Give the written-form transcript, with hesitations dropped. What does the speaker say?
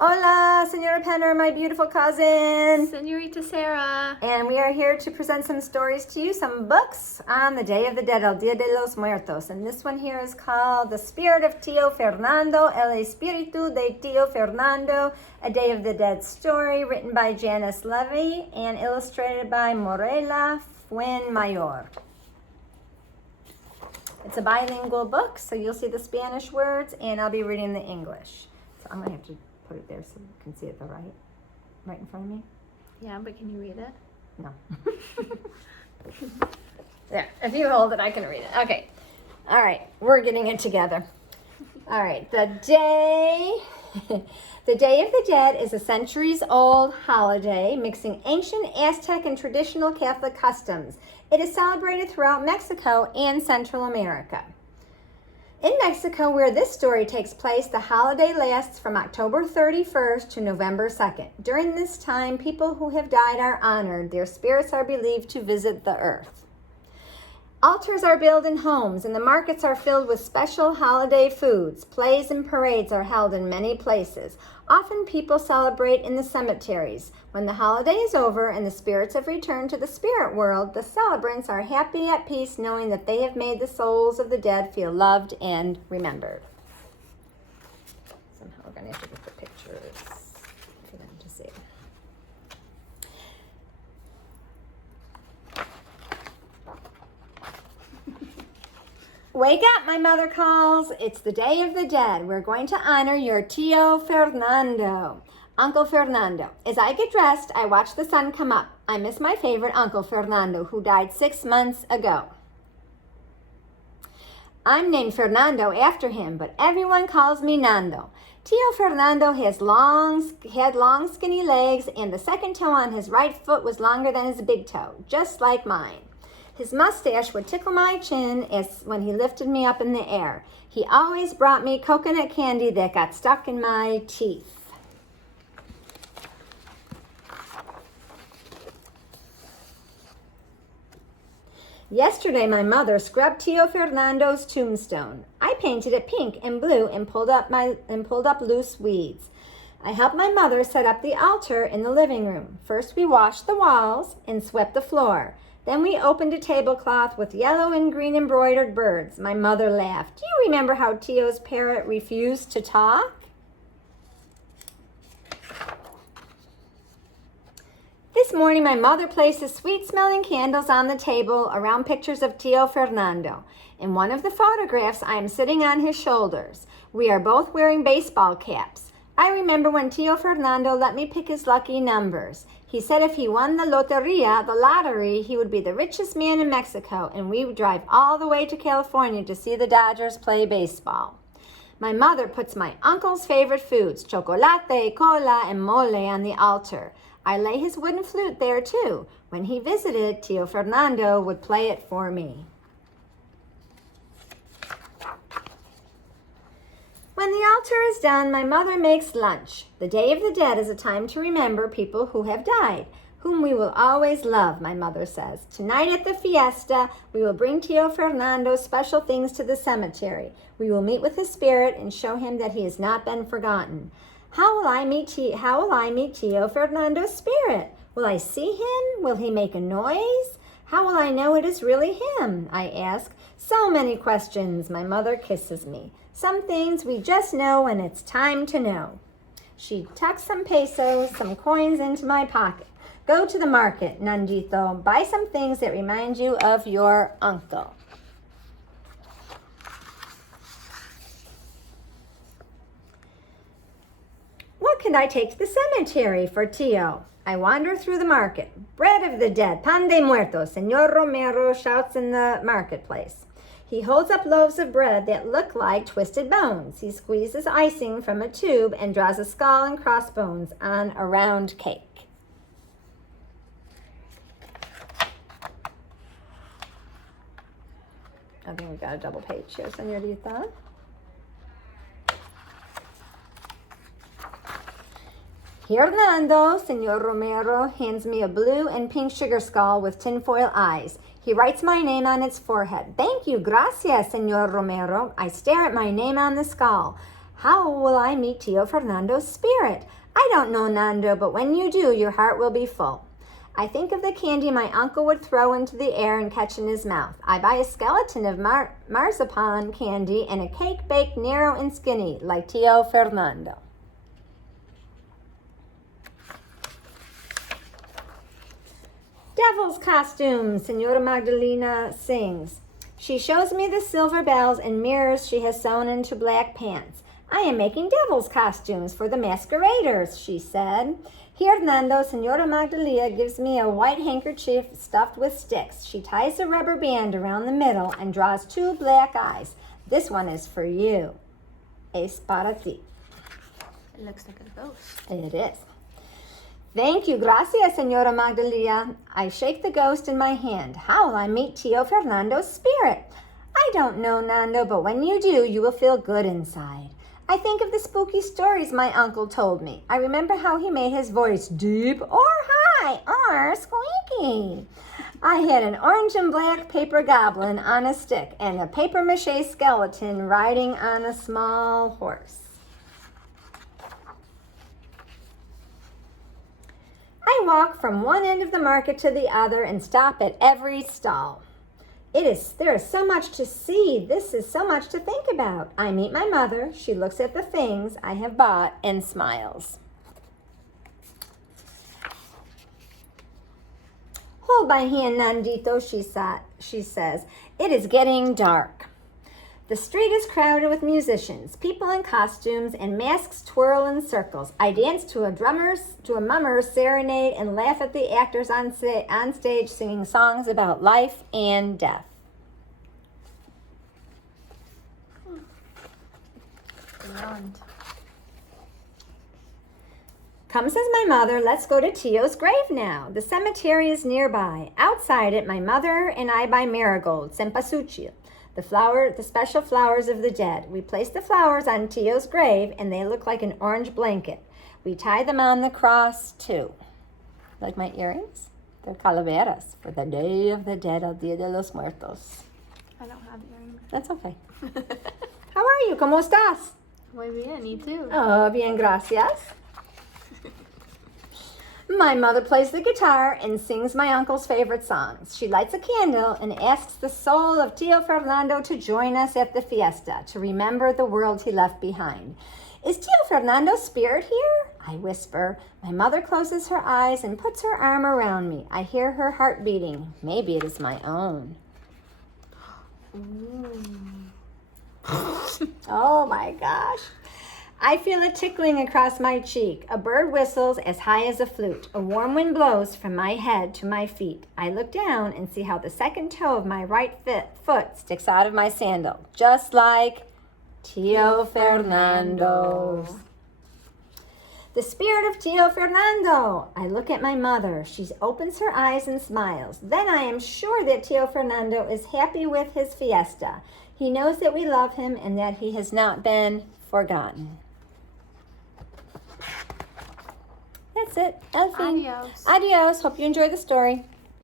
Hola, Senora Penner, my beautiful cousin. Senorita Sarah. And we are here to present some stories to you, some books on the Day of the Dead, El Dia de los Muertos. And this one here is called The Spirit of Tuo Fernando, El Espíritu de Tuo Fernando, A Day of the Dead story, written by Janice Levy and illustrated by Morela Fuenmayor. It's a bilingual book, so you'll see the Spanish words, and I'll be reading the English. So I'm going to have to put it there so you can see it right in front of me. Yeah, but can you read it? No. There, if you hold it, I can read it. Okay. All right, we're getting it together. All right, the Day of the Dead is a centuries-old holiday mixing ancient Aztec and traditional Catholic customs. It is celebrated throughout Mexico and Central America. In Mexico, where this story takes place, the holiday lasts from October 31st to November 2nd. During this time, people who have died are honored. Their spirits are believed to visit the earth. Altars are built in homes, and the markets are filled with special holiday foods. Plays and parades are held in many places. Often people celebrate in the cemeteries. When the holiday is over and the spirits have returned to the spirit world, the celebrants are happy at peace knowing that they have made the souls of the dead feel loved and remembered. Somehow we're going to have to get the pictures for them to see. Wake up, my mother calls. It's the Day of the Dead. We're going to honor your Tuo Fernando, Uncle Fernando. As I get dressed, I watch the sun come up. I miss my favorite Uncle Fernando, who died 6 months ago. I'm named Fernando after him, but everyone calls me Nando. Tuo Fernando had long, skinny legs, and the second toe on his right foot was longer than his big toe, just like mine. His mustache would tickle my chin as when he lifted me up in the air. He always brought me coconut candy that got stuck in my teeth. Yesterday, my mother scrubbed Tuo Fernando's tombstone. I painted it pink and blue and pulled up loose weeds. I helped my mother set up the altar in the living room. First, we washed the walls and swept the floor. Then we opened a tablecloth with yellow and green embroidered birds. My mother laughed. Do you remember how Tuo's parrot refused to talk? This morning, my mother places sweet-smelling candles on the table around pictures of Tuo Fernando. In one of the photographs, I am sitting on his shoulders. We are both wearing baseball caps. I remember when Tuo Fernando let me pick his lucky numbers. He said if he won the loteria, the lottery, he would be the richest man in Mexico, and we would drive all the way to California to see the Dodgers play baseball. My mother puts my uncle's favorite foods, chocolate, cola, and mole, on the altar. I lay his wooden flute there too. When he visited, Tuo Fernando would play it for me. When the altar is done, my mother makes lunch. The Day of the Dead is a time to remember people who have died, whom we will always love, my mother says. Tonight at the fiesta, we will bring Tuo Fernando special things to the cemetery. We will meet with his spirit and show him that he has not been forgotten. How will I meet Tuo Fernando's spirit? Will I see him? Will he make a noise? How will I know it is really him? I ask. So many questions. My mother kisses me. Some things we just know when it's time to know. She tucks some pesos, some coins into my pocket. Go to the market, Nandito. Buy some things that remind you of your uncle. What can I take to the cemetery for Tuo? I wander through the market. Bread of the dead, pan de muertos, Señor Romero shouts in the marketplace. He holds up loaves of bread that look like twisted bones. He squeezes icing from a tube and draws a skull and crossbones on a round cake. I think we got a double page here, Señorita. Fernando, Señor Romero hands me a blue and pink sugar skull with tinfoil eyes. He writes my name on its forehead. Thank you, gracias, Señor Romero. I stare at my name on the skull. How will I meet Tio Fernando's spirit? I don't know, Nando, but when you do, your heart will be full. I think of the candy my uncle would throw into the air and catch in his mouth. I buy a skeleton of marzipan candy and a cake baked narrow and skinny like Tio Fernando. Devil's costume, Senora Magdalena sings. She shows me the silver bells and mirrors she has sewn into black pants. I am making devil's costumes for the masqueraders, she said. Here, Nando, Senora Magdalena gives me a white handkerchief stuffed with sticks. She ties a rubber band around the middle and draws 2 black eyes. This one is for you. Es para ti. It looks like a ghost. It is. Thank you, gracias, Senora Magdalena. I shake the ghost in my hand. How will I meet Tio Fernando's spirit? I don't know, Nando, but when you do, you will feel good inside. I think of the spooky stories my uncle told me. I remember how he made his voice deep or high or squeaky. I had an orange and black paper goblin on a stick and a paper mache skeleton riding on a small horse. I walk from one end of the market to the other and stop at every stall. There is so much to see. This is so much to think about. I meet my mother. She looks at the things I have bought and smiles. Hold my hand, Nandito, she says. It is getting dark. The street is crowded with musicians, people in costumes, and masks twirl in circles. I dance to a mummer's serenade and laugh at the actors on stage singing songs about life and death. Beyond. Come, says my mother, let's go to Tio's grave now. The cemetery is nearby. Outside it, my mother and I buy marigolds, cempasúchil, the special flowers of the dead. We place the flowers on Tio's grave, and they look like an orange blanket. We tie them on the cross, too. Like my earrings? They're calaveras for the Day of the Dead, El Dia de los Muertos. I don't have earrings. That's okay. How are you? ¿Cómo estás? Muy bien, you too. Oh, bien, gracias. My mother plays the guitar and sings my uncle's favorite songs. She lights a candle and asks the soul of Tio Fernando to join us at the fiesta, to remember the world he left behind. Is Tio Fernando's spirit here? I whisper. My mother closes her eyes and puts her arm around me. I hear her heart beating. Maybe it is my own. Oh my gosh. I feel a tickling across my cheek. A bird whistles as high as a flute. A warm wind blows from my head to my feet. I look down and see how the second toe of my right foot sticks out of my sandal, just like Tio Fernando's. The spirit of Tio Fernando. I look at my mother. She opens her eyes and smiles. Then I am sure that Tio Fernando is happy with his fiesta. He knows that we love him and that he has not been forgotten. That's it. Elfie. Adios. Adios. Hope you enjoyed the story.